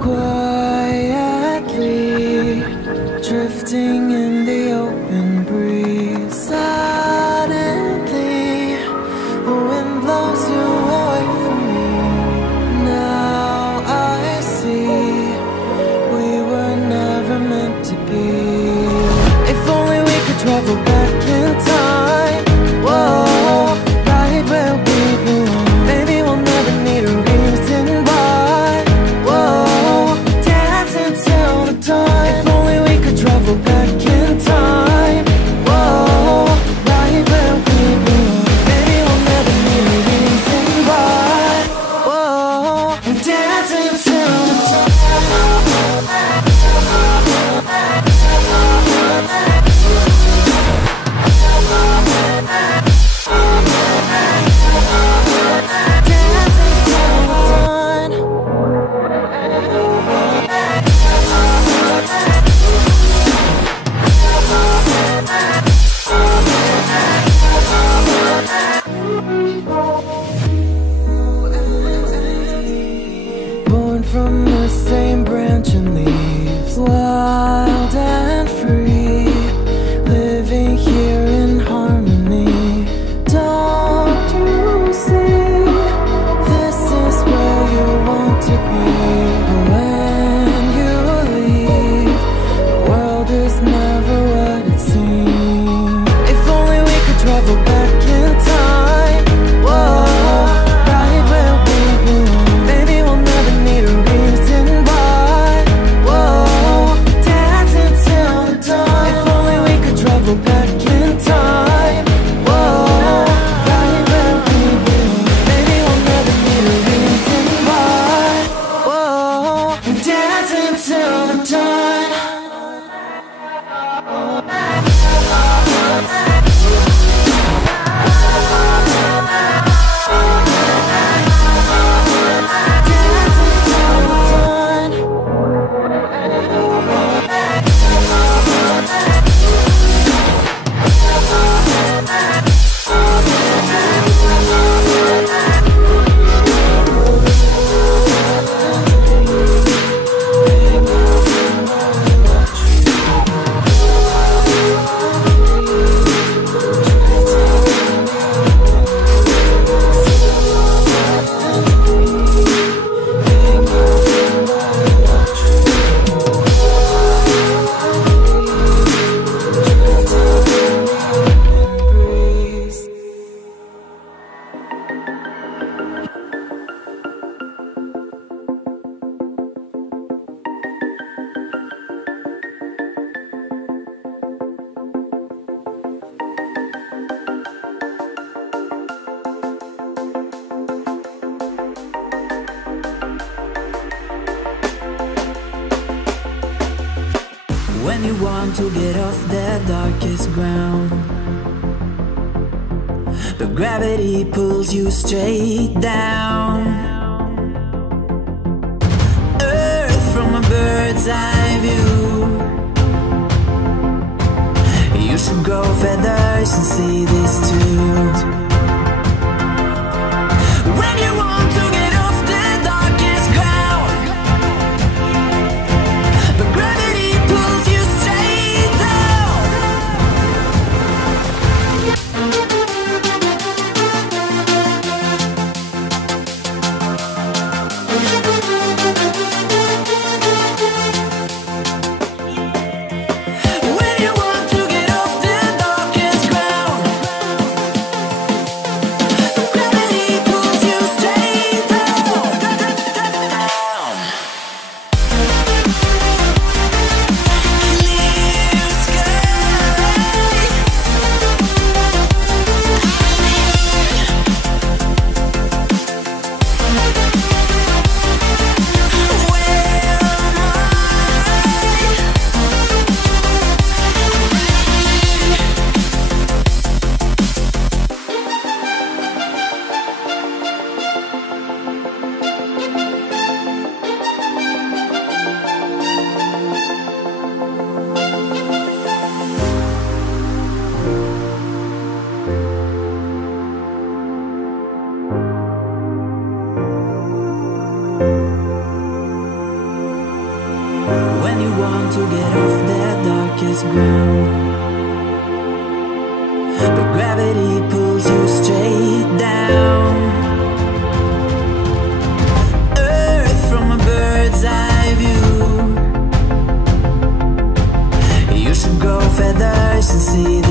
quietly drifting in the open breeze. Suddenly, the wind blows you away from me. Now I see we were never meant to be. If only we could travel back in time. Whoa, right where we belong. Maybe we'll never need a reason why. Whoa, dancing till the dawn. If only we could travel back in time. Whoa, right where we belong. Maybe we'll never need a reason why. Whoa, dancing till the dawn. Born from the same branch and leaves, wild and free, living here in harmony. Don't you see, this is where you want to be. When you leave, the world is never what it seems. If only we could travel back in time. Whoa, right where we belong. Maybe we'll never need a reason why. Whoa, dancing till the dawn. If only we could travel back in time. Whoa, right where we belong. Maybe we'll never need a reason why. Whoa, dancing till the dawn. When you want to get off the darkest ground, but gravity pulls you straight down. Earth from a bird's eye view. You should grow feathers and see this too. When you want to get off the darkest ground, but gravity pulls you straight down. When you want to get off the darkest ground, ground, but gravity pulls you straight down. Earth from a bird's eye view. You should grow feathers and see